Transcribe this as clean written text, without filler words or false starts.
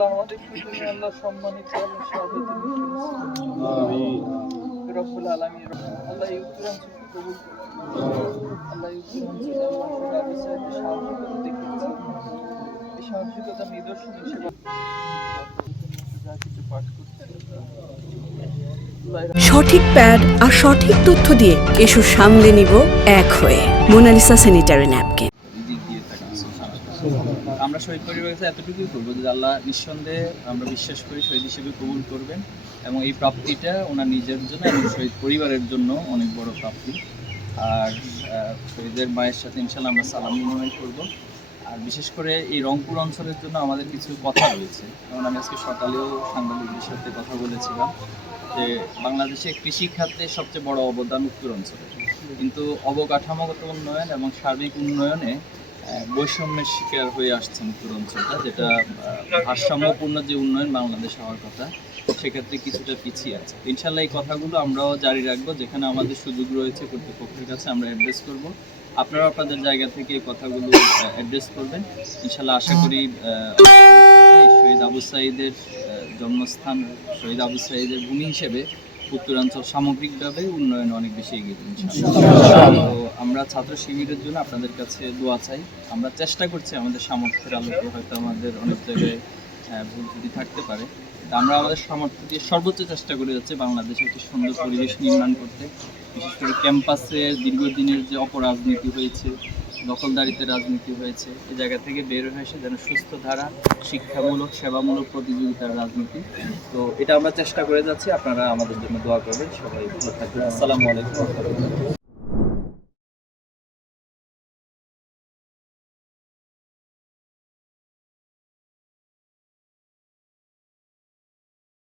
আল্লাহ আমাদের দুজনে আল্লাহ সম্মানিত আল্লাহ শাহাদাত আমিন রব্বুল আলামিন। আল্লাহ এই উত্তরাঞ্চলকে কবুল করুন। আল্লাহ এই উত্তরাঞ্চলে আল্লাহ আবু সাইদের সাহসিকতা দেখিয়েছে, এই সাহসিকতার নিদর্শন হিসেবে যা কিছু পাঠ করছে সঠিক প্যাড আর সঠিক তথ্য দিয়ে কেশু সামলে নিব এক হয়ে। Monalisa sanitary napkin. আমরা শহীদ পরিবারের কাছে এতটুকুই করবো যে আল্লাহ নিঃসন্দেহে আমরা বিশ্বাস করি শহীদ হিসেবে কবুল করবেন, এবং এই প্রাপ্তিটা ওনার নিজের জন্য এবং শহীদ পরিবারের জন্য অনেক বড় প্রাপ্তি। আর শহীদের মায়ের সাথে ইনশাল্লাহ আমরা সালাম বিনিময় করবো। আর বিশেষ করে এই রংপুর অঞ্চলের জন্য আমাদের কিছু কথা রয়েছে, যেমন আমি আজকে সকালেও সাংবাদিকদের সাথে কথা বলেছিলাম যে বাংলাদেশে কৃষি খাতে সবচেয়ে বড় অবদান উত্তর অঞ্চলে, কিন্তু অবকাঠামোগত উন্নয়ন এবং সার্বিক উন্নয়নে বৈষম্যের শিকার হয়ে আসছেন উত্তর অঞ্চলটা, যেটা ভারসাম্যপূর্ণ যে উন্নয়ন বাংলাদেশ হওয়ার কথা সেক্ষেত্রে কিছুটা পিছিয়ে আছে। ইনশাল্লাহ এই কথাগুলো আমরাও জারি রাখবো, যেখানে আমাদের সুযোগ রয়েছে কর্তৃপক্ষের কাছে আমরা অ্যাড্রেস করব। আপনারা আপনাদের জায়গা থেকে এই কথাগুলো অ্যাড্রেস করবেন। ইনশাল্লাহ আশা করি শহীদ আবু সাঈদের জন্মস্থান, শহীদ আবু সাঈদের ভূমি হিসেবে উত্তরাঞ্চল সামগ্রিকভাবে উন্নয়ন অনেক বেশি এগিয়ে যাবে ইনশাআল্লাহ। তো আমরা ছাত্র শিবিরের জন্য আপনাদের কাছে দোয়া চাই। আমরা চেষ্টা করছি আমাদের সামর্থ্যের আলোকে, হয়তো আমাদের অনেক জায়গায় ভুল ত্রুটি থাকতে পারে, আমরা আমাদের সামর্থ্য দিয়ে সর্বোচ্চ চেষ্টা করে যাচ্ছি বাংলাদেশে একটি সুন্দর পরিবেশ নির্মাণ করতে। বিশেষ করে ক্যাম্পাসের দীর্ঘদিনের যে অপরাজনীতি হয়েছে, দখলদারিত্বের রাজনীতি হয়েছে, এই জায়গা থেকে বের হয়ে এসে যেন সুস্থ ধারা, শিক্ষামূলক, সেবামূলক প্রতিযোগিতার রাজনীতি। তো এটা আমরা চেষ্টা করে যাচ্ছি, আপনারা আমাদের জন্য দোয়া করবেন। সবাই ভালো থাকবেন। আসসালামু আলাইকুম।